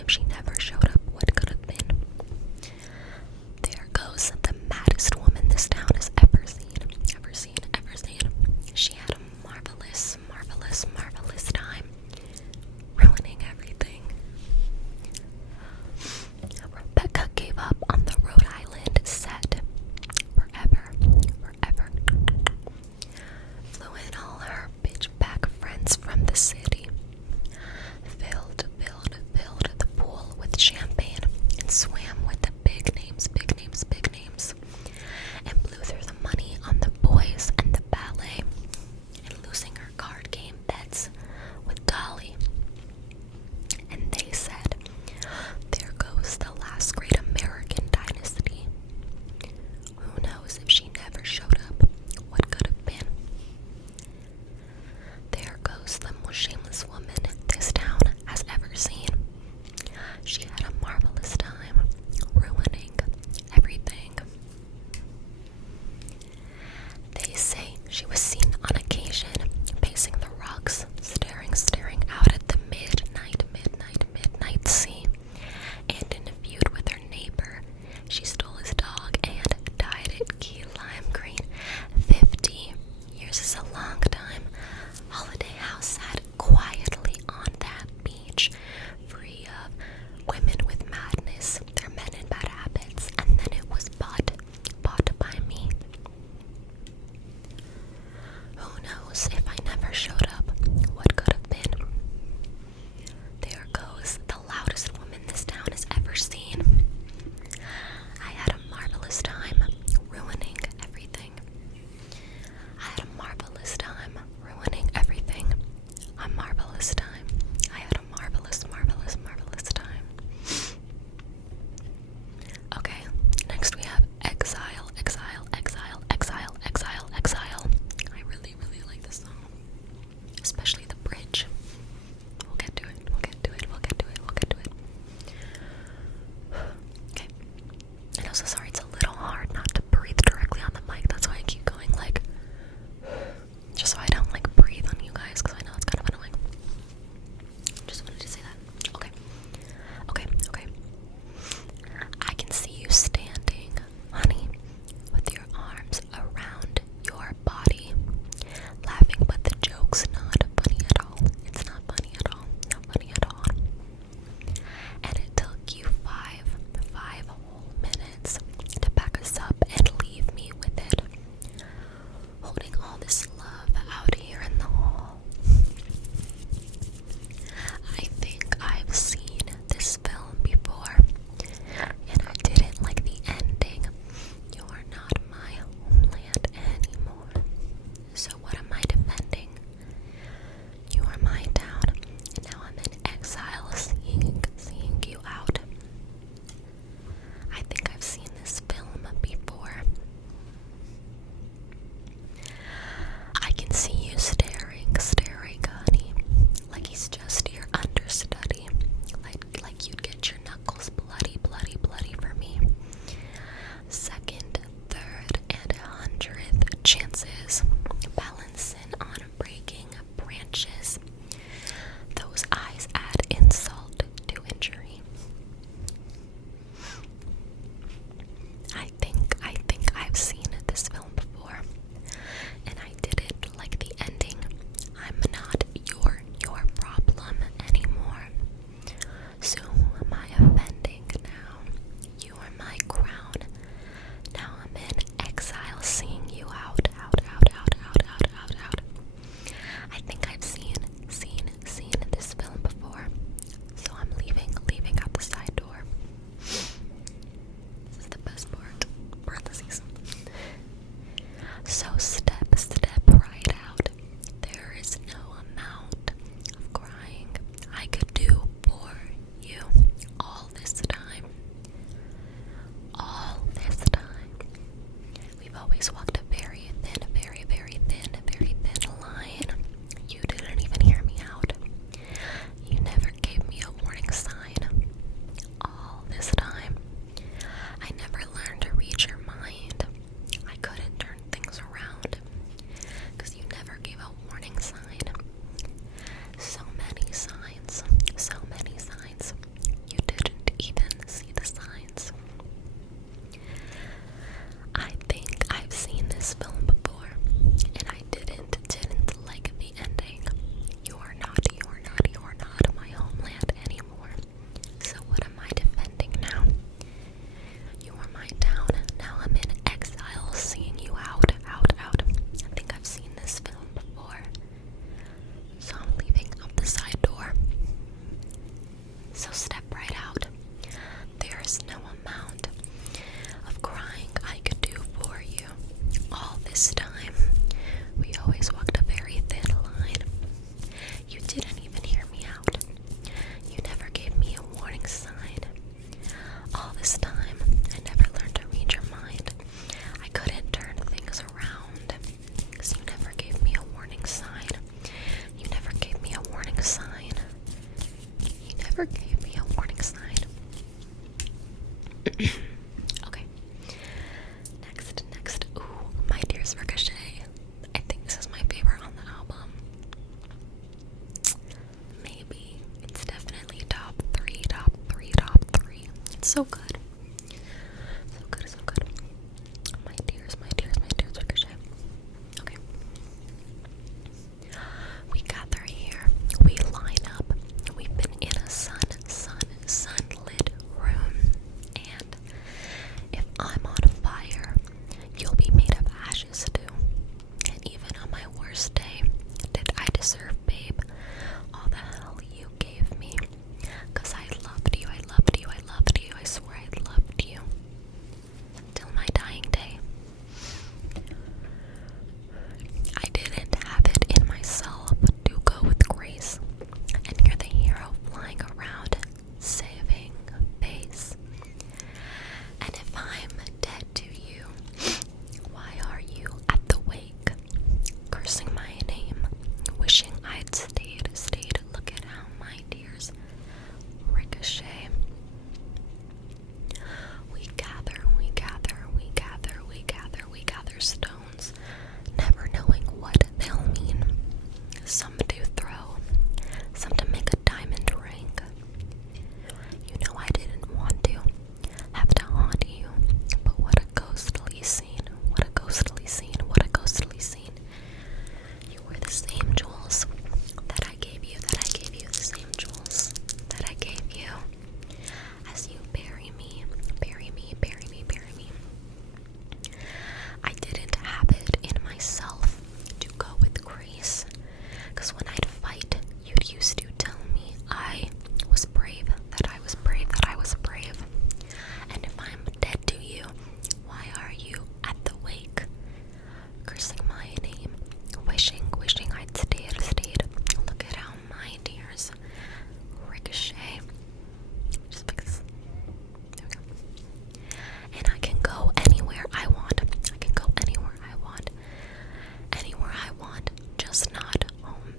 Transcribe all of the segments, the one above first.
him she never showed up, what could have been? There goes the maddest woman this town has ever seen. She had a marvelous time, ruining everything. Rebecca gave up on the Rhode Island set forever. Flew in all her bitch-back friends from the city. Filled the pool with champagne. step right out. There is no amount of crying I could do for you. All this time, we always walked a very thin line. You didn't even hear me out. You never gave me a warning sign. All this time, I never learned to read your mind. I couldn't turn things around, because you never gave me a warning sign. You never gave me a warning sign. You never gave me a warning sign. Okay. Next. Ooh, My Dear's Ricochet. I think this is my favorite on the album. Maybe. It's definitely top three. It's so good. So good. My Dear's Ricochet. Okay. We gather here. We line up. We've been in a sunlit room. And if I'm on fire, you'll be made of ashes too. And even on my worst day, did I deserve, babe, all the hell you gave me? 'Cause I loved you, I swear I loved you. Till my dying day. I didn't have it in myself to go with grace. And you're the hero flying around, saving face. And if I'm dead to you, why are you at the wake, cursing my name, wishing I'd stayed? Look at how my tears ricochet. We gather stones, never knowing what they'll mean. Some to throw, some to make a diamond ring. You know I didn't want to have to haunt you, but what a ghostly scene, what a ghostly scene. You were the same jewels that I gave you, the same jewels that I gave you. As you bury me. I didn't have it in myself to go with grace, 'cause when I'd fight, you'd used to tell me I was brave, that I was brave. And if I'm dead to you, why are you at the wake, cursing my name, wishing I'd stayed. Look at how my tears ricochet. Just because. There we go. And I can go anywhere I want. Just not home.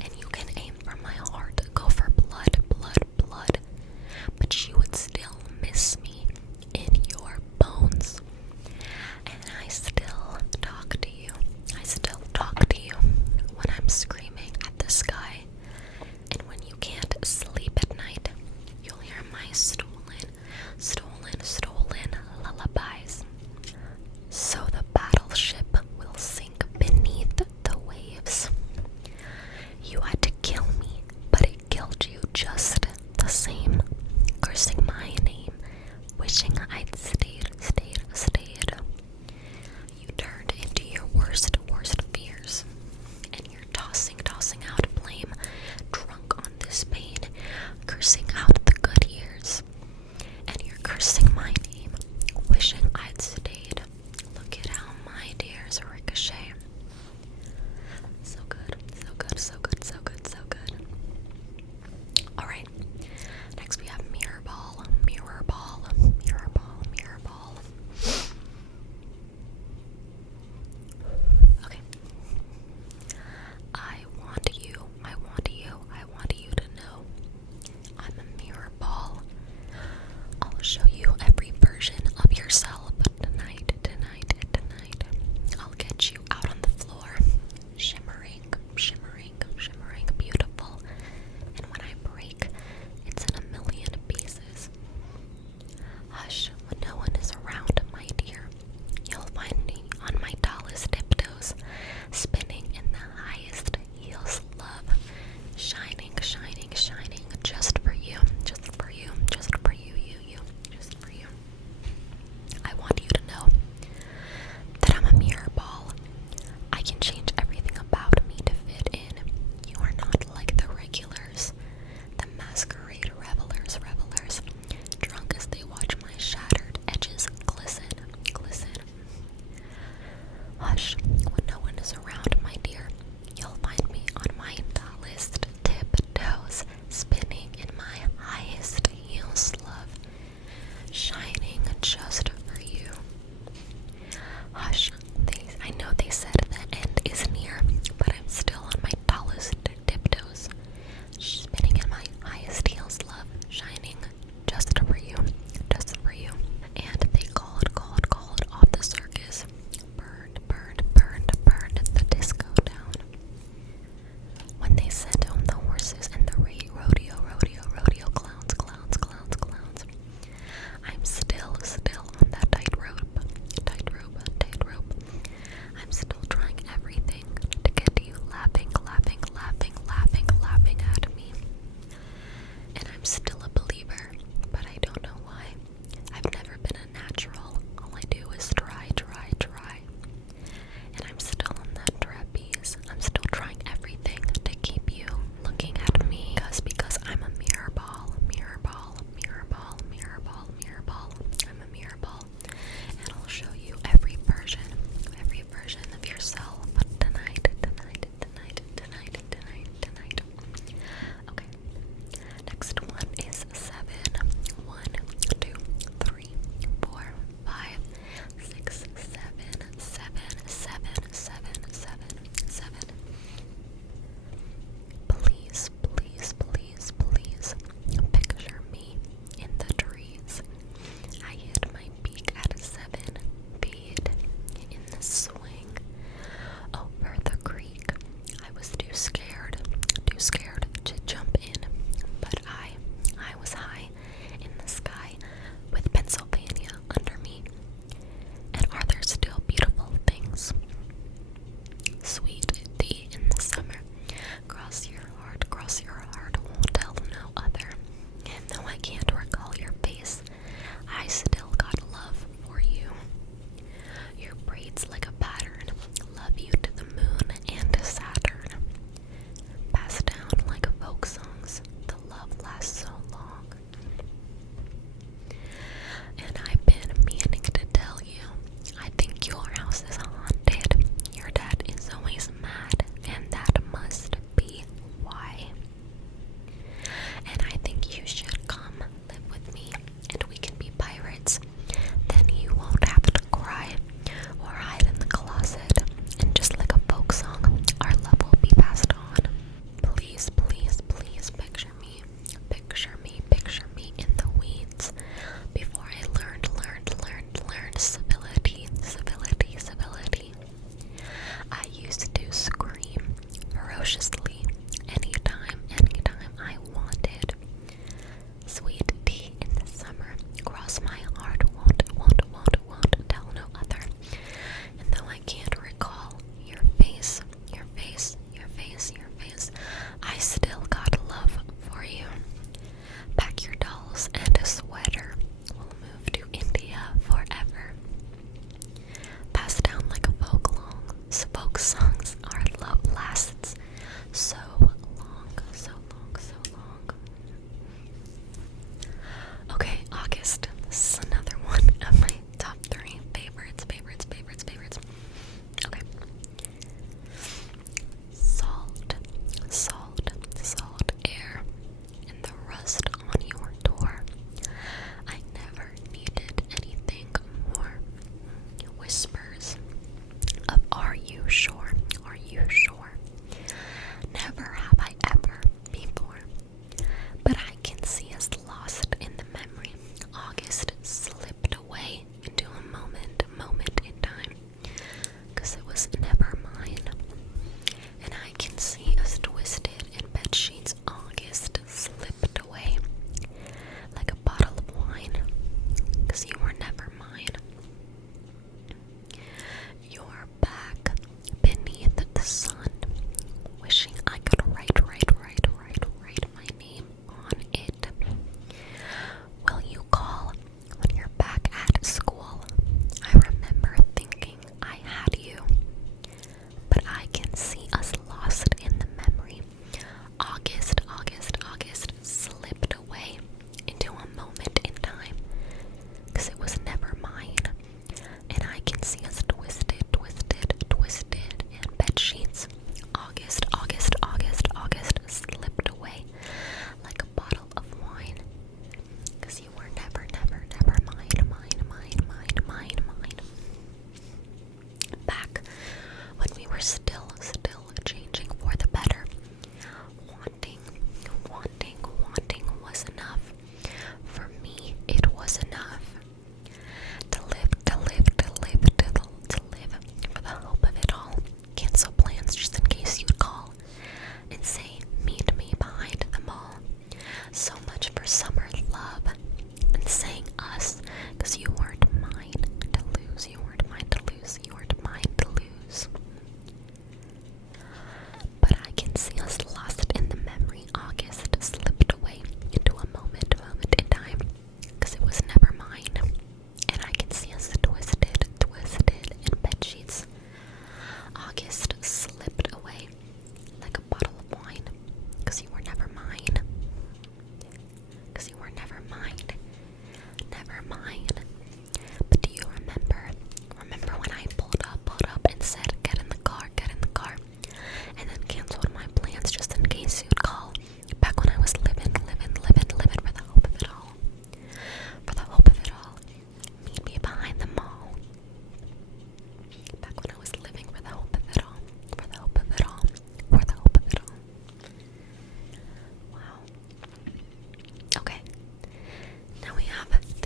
And you can aim for my heart, go for blood. But you would still miss me in your bones. And I still talk to you. When I'm screaming at the sky. And when you can't sleep at night, you'll hear my stolen lullabies. So the battleship will sink beneath the waves. You had to kill me, but it killed you just the same, cursing my name, wishing I'd stayed. You turned into your worst fears, and you're tossing out blame, drunk on this pain, cursing out the good years.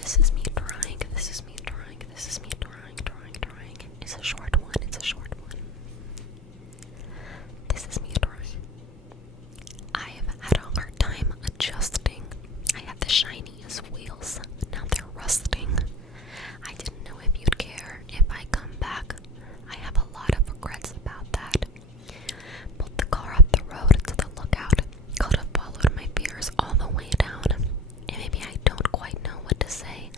This is me drawing. This is me drawing. This is me drawing, drawing, drawing. It's a short one. It's a short one. This is me drawing. I have had a hard time adjusting. I had the shiniest wheels. Now they're rusting. I didn't know if you'd care if I come back. I have a lot of regrets about that. Pulled the car up the road to the lookout. Could have followed my fears all the way down. And maybe I don't quite know what to say,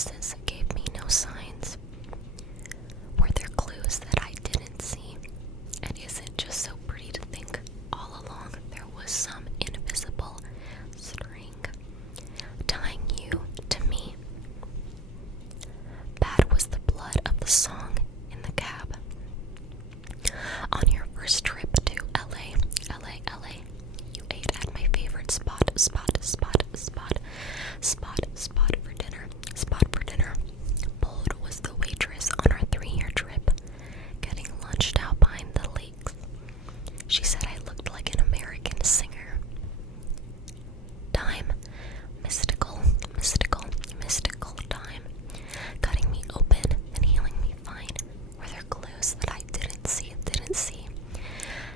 absence gave me no signs. Were there clues that I didn't see? And is it just so pretty to think all along there was some invisible string tying you to me? Bad was the blood of the song in the cab. On your first trip to LA, you ate at my favorite spot for dinner. Bold was the waitress on our 3-year trip, getting lunched out behind the lakes. She said I looked like an American singer. Time, mystical time, cutting me open and healing me fine. Were there clues that I didn't see?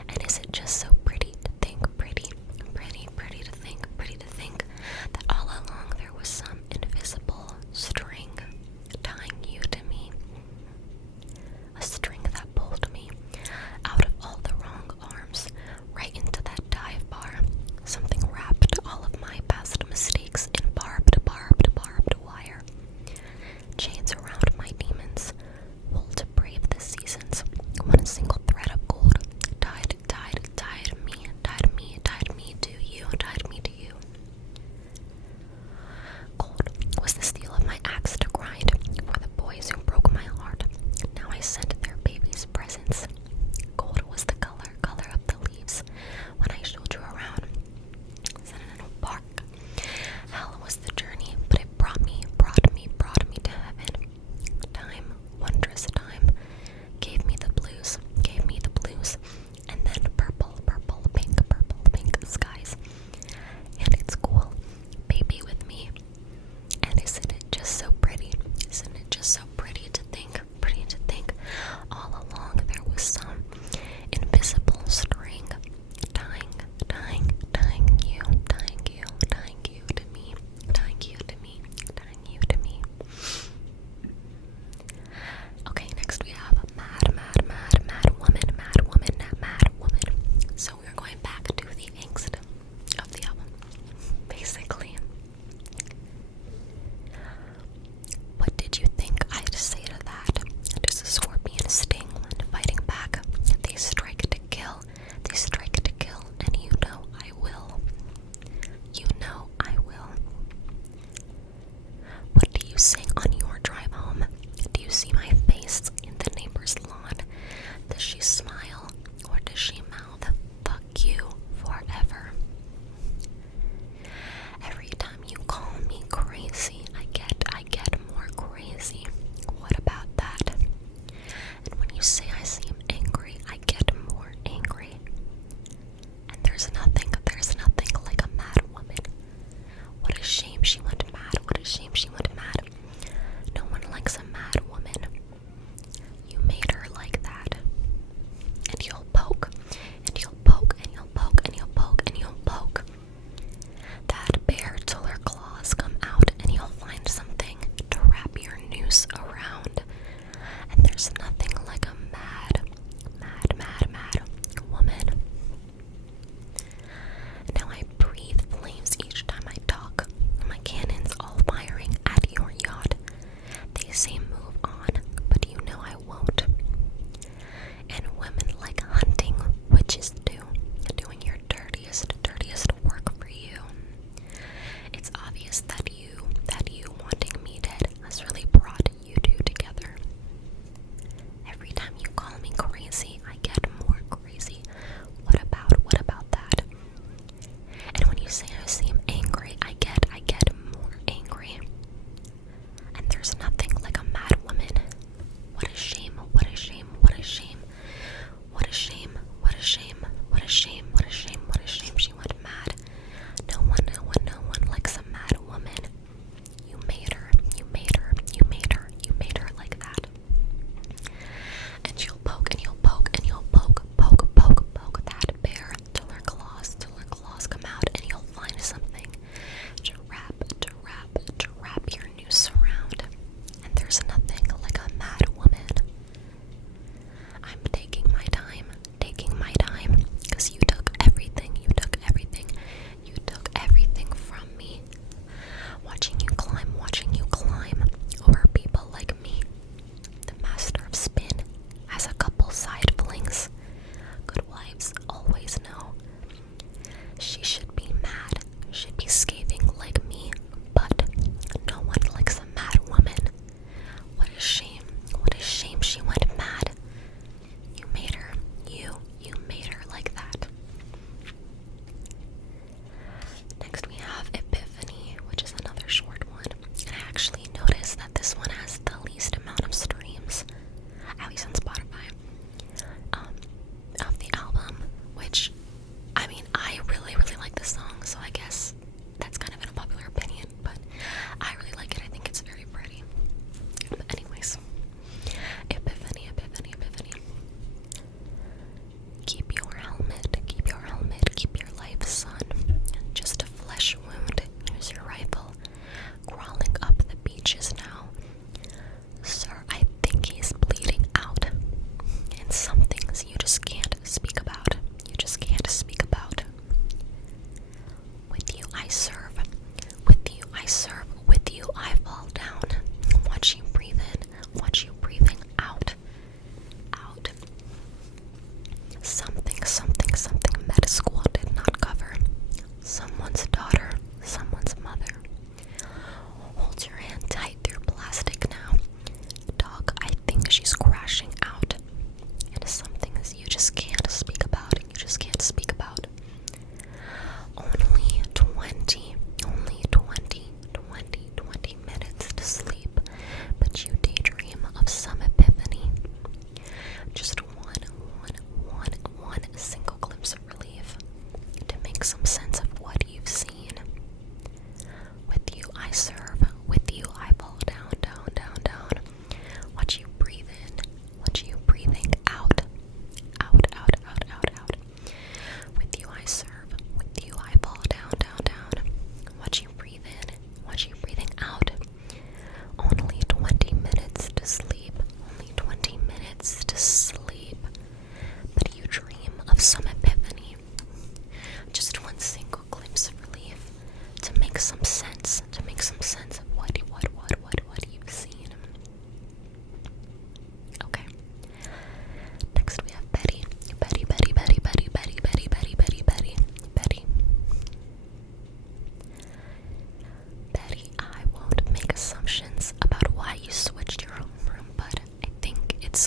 And is it just so pretty to think, pretty to think that all along there was some invisible string tying you to me? A string that pulled me out of all the wrong arms, right into that dive bar. Something wrapped all of my past mistakes in barbed wire. Chains around my demons, wool to brave the seasons. One single thread of gold tied me to you. Gold was the steel of my axe to grind for the boys who broke my heart. Now I sent their babies presents. Gold was the color of the leaves when I showed you around Centennial Park. Hell was the journey, but it brought me to heaven. Time, wondrous time, gave me the blues, and then purple, pink skies. And it's cool, baby with me. And isn't it just so pretty? To think all along there was some invisible string tying you to me. Okay, next we have mad woman. So we're going back to the angst of the album, basically. What did you think I'd say to that? Does a scorpion sting when fighting back? They strike to kill, and you know I will. What do you sing on your drive home? Do you see my face in the neighbor's lawn? Does she smile, or does she mouth, fuck you forever? Every time you call me crazy, I get more crazy. What about that? And when you say I seem angry, I get more angry. And there's nothing like a mad woman. What a shame she went mad. No one likes a mad woman. You made her like that. And you'll poke that bear till her claws come out, and you'll find something to wrap your noose around. And there's nothing like a mad woman. Now I breathe flames each time I talk. My cannons all firing at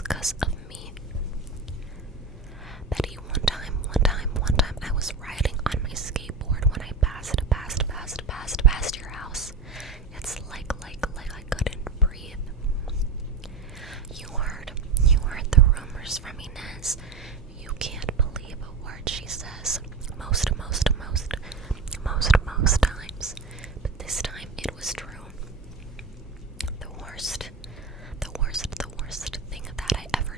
because of me. Betty, one time, I was riding on my skateboard when I passed your house. It's like I couldn't breathe. You heard the rumors from Inez. You can't believe a word she says. Most times. But this time it was true. The worst thing that I ever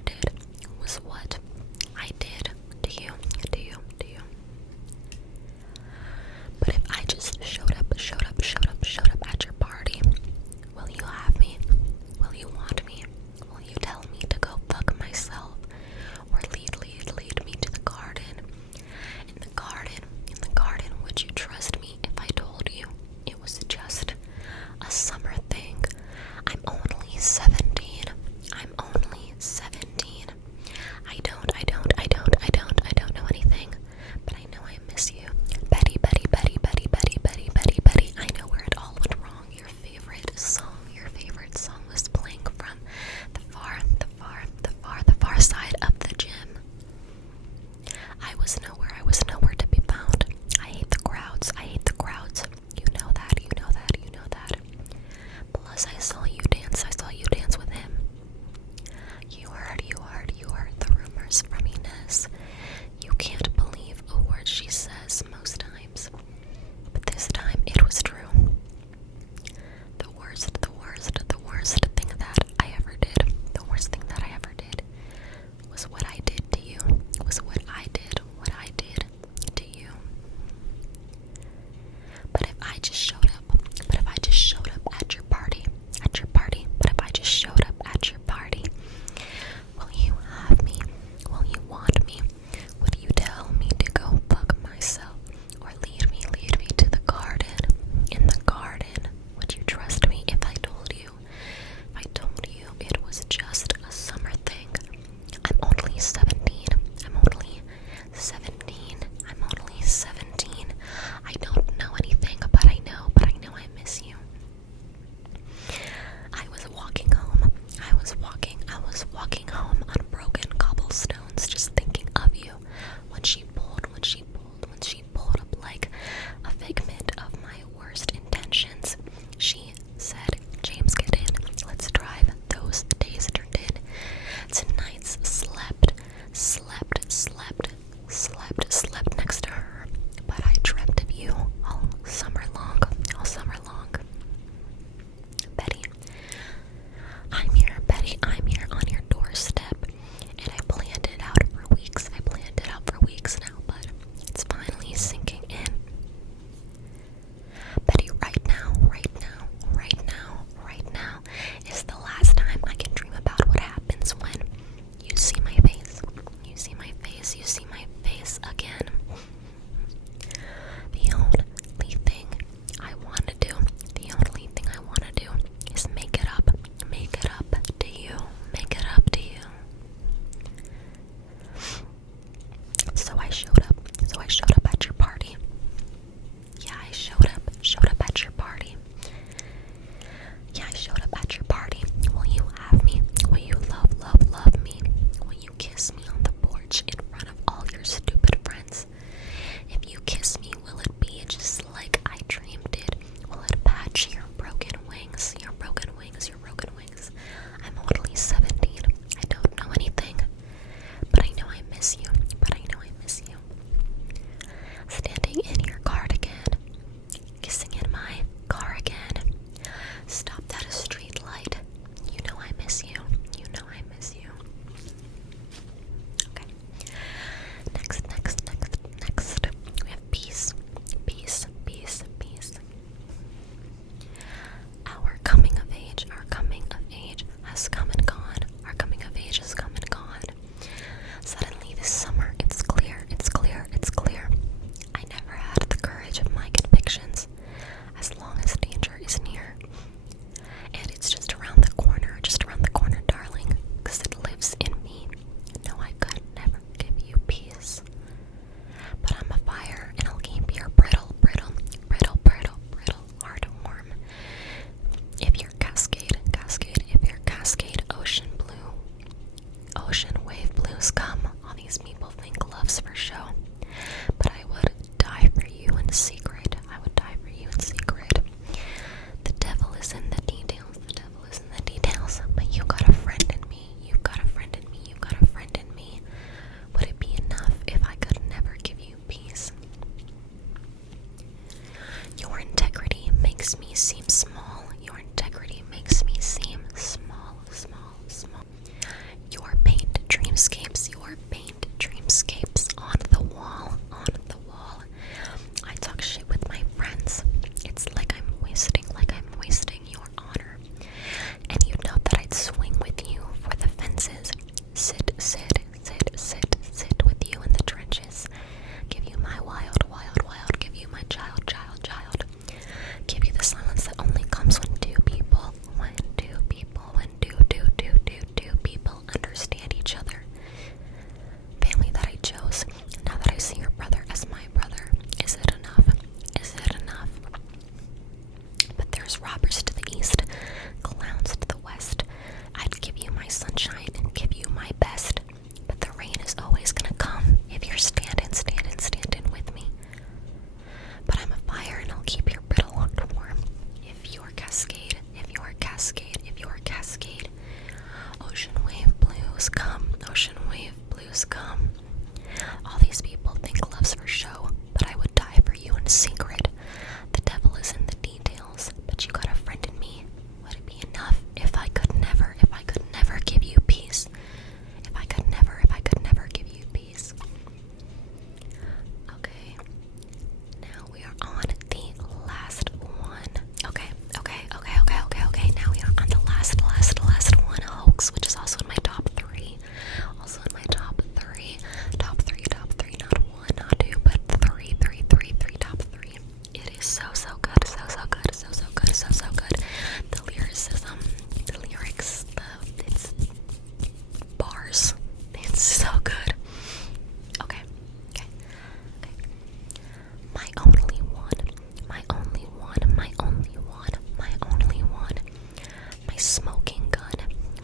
smoking gun,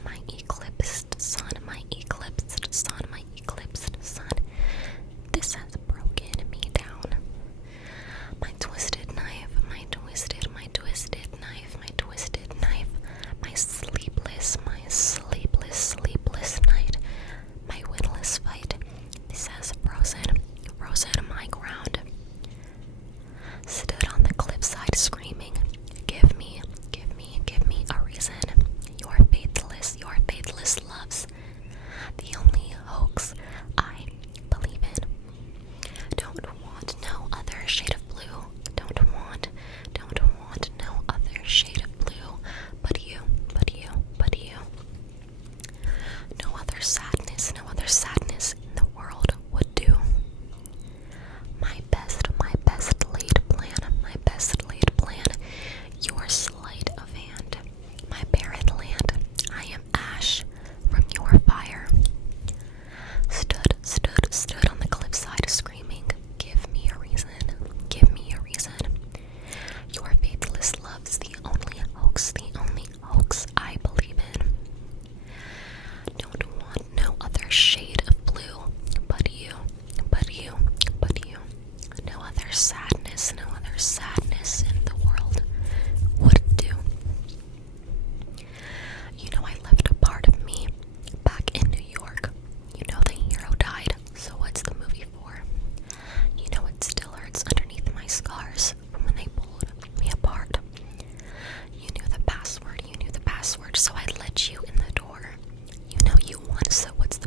my eclipsed sun, my eclipsed sun, my eclipsed sun. This has broken me down. My twisted knife, my twisted knife, my twisted knife, my sleepless night, my winless fight. This has frozen my ground. Stood on the cliffside screaming, give me a reason. Your faithless loves, the only hoax I believe in. Don't want no other shade of blue. Don't want no other shade of blue. But you. No other sadness in the world would do. My best laid plan, your sleight of hand. My barren land, I am ash from your fire. Stood on the cliffside screaming, give me a reason. Your faithless love's the only hoax I believe in. Don't want no other shade of blue, but you. No other sadness in the world would do. You know, I left a part of me back in New York. You know the hero died, so what's the movie for? You know it still hurts underneath my scars from when they pulled me apart. You knew the password, so I let you in the door. You know you won, so what's